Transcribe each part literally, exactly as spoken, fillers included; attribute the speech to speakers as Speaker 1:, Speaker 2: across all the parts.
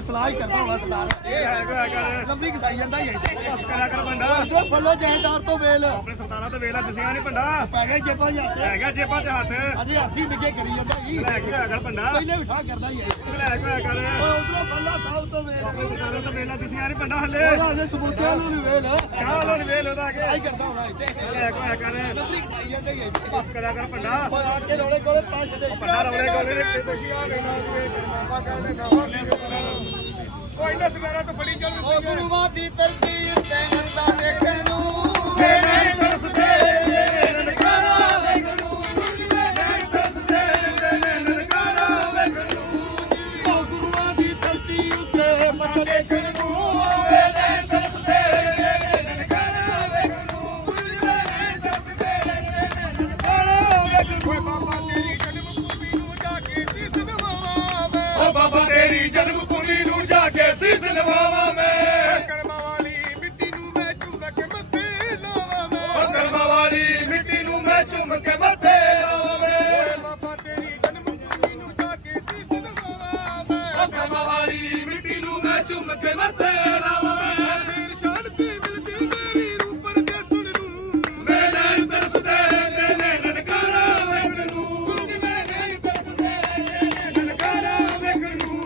Speaker 1: ਸਲਾਹ ਹੀ ਕਰਦਾ ਹੋਣਾ ਸਰਦਾਰ
Speaker 2: ਇਹ ਹੈਗਾ ਕਰ
Speaker 1: ਲੰਬੀ ਕਸਾਈ ਜਾਂਦਾ ਹੀ ਇੱਥੇ
Speaker 2: ਬਸ ਕਰਿਆ ਕਰ ਬੰਦਾ
Speaker 1: ਇਧਰੋਂ ਫੱਲੋ ਜੈਦਾਰ ਤੋਂ ਵੇਲ
Speaker 2: ਆਪਣੇ ਸਰਦਾਰਾਂ ਤੋਂ ਵੇਲਾ ਦਸਿਆ ਨਹੀਂ ਭੰਡਾ
Speaker 1: ਪੈ ਗਏ ਜੇਬਾਂ ਹੱਥ
Speaker 2: ਹੈਗਾ ਜੇਬਾਂ 'ਚ ਹੱਥ
Speaker 1: ਅਜੇ ਹਾਥੀ ਨਿੱਕੇ ਕਰੀ ਜਾਂਦਾ ਜੀ
Speaker 2: ਲੈ ਕੇ ਹੋਇਆ ਕਰ ਭੰਡਾ
Speaker 1: ਪਹਿਲੇ ਵੀ ਠਾ ਕਰਦਾ ਹੀ ਹੈ
Speaker 2: ਲੈ ਕੇ ਹੋਇਆ ਕਰ
Speaker 1: ਉਧਰੋਂ ਫੱਲਾ ਸਾਹਿਬ ਤੋਂ ਵੇਲ
Speaker 2: ਆਪਣੇ ਸਰਦਾਰਾਂ ਤੋਂ ਵੇਲਾ ਦਸਿਆ ਨਹੀਂ ਭੰਡਾ ਹੱਲੇ
Speaker 1: ਉਹਦਾ ਅਜੇ ਸਬੂਤਿਆਂ ਨੂੰ ਵੇਲ
Speaker 2: ਚਾਹ ਲੋਨ ਵੇਲ ਉਹਦਾ ਕੇ
Speaker 1: ਆਈ ਕਰਦਾ ਹੋਣਾ ਇੱਥੇ
Speaker 2: ਲੈ ਕੇ ਹੋਇਆ ਕਰ
Speaker 1: ਲੰਬੀ ਕਸਾਈ ਜਾਂਦਾ ਹੀ ਇੱਥੇ
Speaker 2: ਬਸ ਕਰਿਆ ਕਰ ਭੰਡਾ
Speaker 1: ਓਏ ਆ ਕੇ ਰੋਲੇ ਕੋਲੇ ਪੰਜ ਦੇ
Speaker 2: ਭੰਡਾ ਰੌਲੇ ਗੋਲੇ ਨੇ ਖੁਸ਼ੀਆਂ ਲੈਣਾ ਤੇ ਬਾਬਾ ਕਹਿੰਦੇ ਨਾ ਕੋਈ ਨਾ ਸਵੇਰਾ ਤੋਂ ਬੜੀ ਜਲਦੀ
Speaker 1: ਉਹ ਗੁਰੂਆਂ ਦੀ ਧਰਤੀ ਉੱਤੇ ਅੰਦਾ ਦੇਖਣ ਨੂੰ
Speaker 2: ਮੇਰੇ ਤਰਸਦੇ ਮੇਰੇ ਨਨਕਾਣਾ ਵੇਖਣੂ ਮੇਰੇ ਤਰਸਦੇ ਮੇਰੇ ਨਨਕਾਣਾ ਵੇਖਣੂ
Speaker 1: ਉਹ ਗੁਰੂਆਂ ਦੀ ਧਰਤੀ ਉੱਤੇ ਮੱਥਾ ਟੇਕਣ ਨੂੰ
Speaker 2: ਮੇਰੇ ਤਰਸਦੇ ਮੇਰੇ ਨਨਕਾਣਾ ਵੇਖਣੂ ਮੇਰੇ ਤਰਸਦੇ ਮੇਰੇ ਨਨਕਾਣਾ ਵੇਖਣੂ ਬਾਬਾ ਤੇਰੀ ਜਨਮ ਭੂਮੀ ਨੂੰ ਜਾ ਕੇ ਸੀਸ ਨਵਾਵਾਂ ਮੈਂ ਓ ਬਾਬਾ ਤੇਰੀ ਜਨਮ ਭੂਮੀ ਨੂੰ ਜਾ ਕੇ ਸੀਸ ਨਵਾਵਾਂ ਮੈਂ ਕਰਮਾਂ ਵਾਲੀ ਮਿੱਟੀ ਨੂੰ ਮੈਂ ਚੁੰਮ ਕੇ ਮੱਥੇ ਲਾਵਾਂ ਮੈਂ ਓ ਕਰਮਾਂ ਵਾਲੀ ਮਿੱਟੀ ਨੂੰ ਮੈਂ ਚੁੰਮ ਕੇ ਮੱਥੇ ਲਾਵਾਂ ਮੈਂ ਬਾਬਾ ਤੇਰੀ ਜਨਮ ਭੂਮੀ ਨੂੰ ਜਾ ਕੇ ਸੀਸ ਨਵਾਵਾਂ ਮੈਂ ਓ ਕਰਮਾਂ ਵਾਲੀ ਮਿੱਟੀ ਨੂੰ ਮੈਂ ਚੁੰਮ ਕੇ ਮੱਥੇ ਲਾਵਾਂ ਮੈਂ ਫੇਰ ਸ਼ਾਂਤੀ ਮਿਲਦੀ ਮੇਰੀ ਰੂਪਰ ਦੇ ਸੁਣ ਨੂੰ ਮੈਂ ਨੈਣ ਤਰਸਦੇ ਤੇ ਨੈਣ ਨਨਕਾਣਾ ਵੇਖ ਨੂੰ ਗੁਰੂ ਜੀ ਮੇਰੇ ਨੈਣ ਤਰਸਦੇ ਤੇ ਨਨਕਾਣਾ ਵੇਖ ਨੂੰ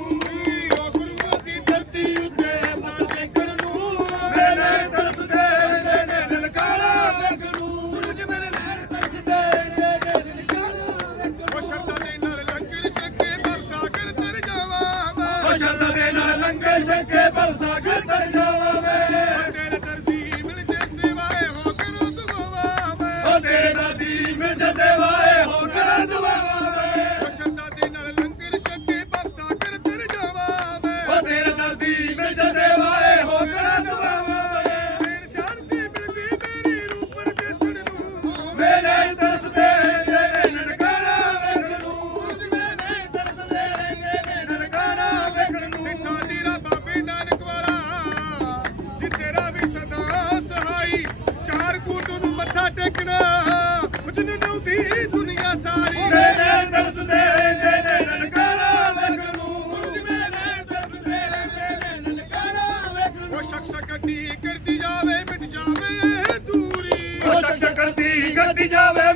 Speaker 2: ਓ ਗੁਰੂਆਂ ਦੀ
Speaker 1: ਧਰਤੀ ਉੱਤੇ ਮੱਥਾ ਟੇਕਣ ਨੂੰ
Speaker 2: ਮੈਂ ਨੈਣ ਤਰਸਦੇ ਤੇ ਨੈਣ ਨਨਕਾਣਾ ਵੇਖ ਨੂੰ
Speaker 1: ਗੁਰੂ ਜੀ ਮੇਰੇ ਨੈਣ ਤਰਸਦੇ ਤੇ ਨੈਣ ਨਨਕਾਣਾ ਵੇਖਣ
Speaker 2: ਓ ਸ਼ਰਧਾ ਦੇ ਨਾਲ ਲੰਗਰ ਛਕੇ ਭਵਸਾਗਰ ਤਰ ਜਾਵਾਂ ਮੈਂ
Speaker 1: ਓ ਸ਼ਰਧਾ ਦੇ ਨਾਲ ਲੰਗਰ ਛਕੇ ਭਵਸਾਗਰ ਤਰ ਜਾਵਾਂ ਮੈਂ
Speaker 2: ਤੇਰੇ ਦਰਦੀ ਮਿਲ ਜੇ ਸਿਵਾਏ ਹੋ ਕਰੋ ਦੁਆਵਾਂ ਮੈਂ
Speaker 1: ਓ ਤੇਰੇ ਦਾਦੀ ਮਿਰਜ ਸੇਵਾਏ ਹੋ ਕਰ ਦਵਾਵਾਂ ਮੈਂ
Speaker 2: ਓ ਸ਼ਰਧਾ ਦੇ ਨਾਲ ਲੰਗਰ ਛਕੇ ਭਵਸਾਗਰ ਤਰ ਜਾਵਾਂ ਮੈਂ
Speaker 1: ਓ ਤੇਰੇ ਦਾਦੀ ਮਿਰਜ ਸੇਵਾਏ ਹੋ ਕਰ ਦਵਾਵਾਂ ਮੈਂ
Speaker 2: ਫੇਰ ਸ਼ਾਂਤੀ ਮਿਲਦੀ ਮੇਰੀ ਰੂਪਰ ਦੇ ਸੁਣ ਨੂੰ
Speaker 1: ਮੈਂ ਨੈਣ ਤਰਸਦੇ ਤੇ ਨੈਣ ਨਨਕਾਣਾ ਵੇਖਣ ਨੂੰ
Speaker 2: ਮੈਂ ਨਹੀਂ ਤਰਸਦੇ ਮੇਰੇ ਨਨਕਾਣਾ ਵੇਖਣ ਨੂੰ ਸਾਡੀ ਰਾ ਬਾਬੇ ਨਾਨਕ ਵਾਲਾ ਜੀ ਤੇਰਾ ਵੀ ਸਦਾ ਸਹਾਈ ਚਾਰ ਕੂਟ ਨੂੰ ਮੱਥਾ ਟੇਕਣਾ ਕੁਝ ਨਹੀਂ ਨਉਦੀ ਦੁਨੀਆ ਸਾਰੀ
Speaker 1: ਮੈਂ ਨੈਣ ਤਰਸਦੇ ਤੇ ਨੈਣ ਨਨਕਾਣਾ ਵੇਖਣ ਨੂੰ
Speaker 2: ਮੈਂ ਨਹੀਂ ਤਰਸਦੇ ਮੇਰੇ ਨਨਕਾਣਾ ਵੇਖਣ ਉਹ ਸ਼ਖਸ ਕੱਢੀ ਕਰਦੀ ਜਾਵੇ ਮਿਟ ਜਾਵੇ ਇਹ ਦੂਰੀ
Speaker 1: ਓ ਸ਼ਖਸ ਕਰਦੀ ਗੱਡੀ ਜਾਵੇ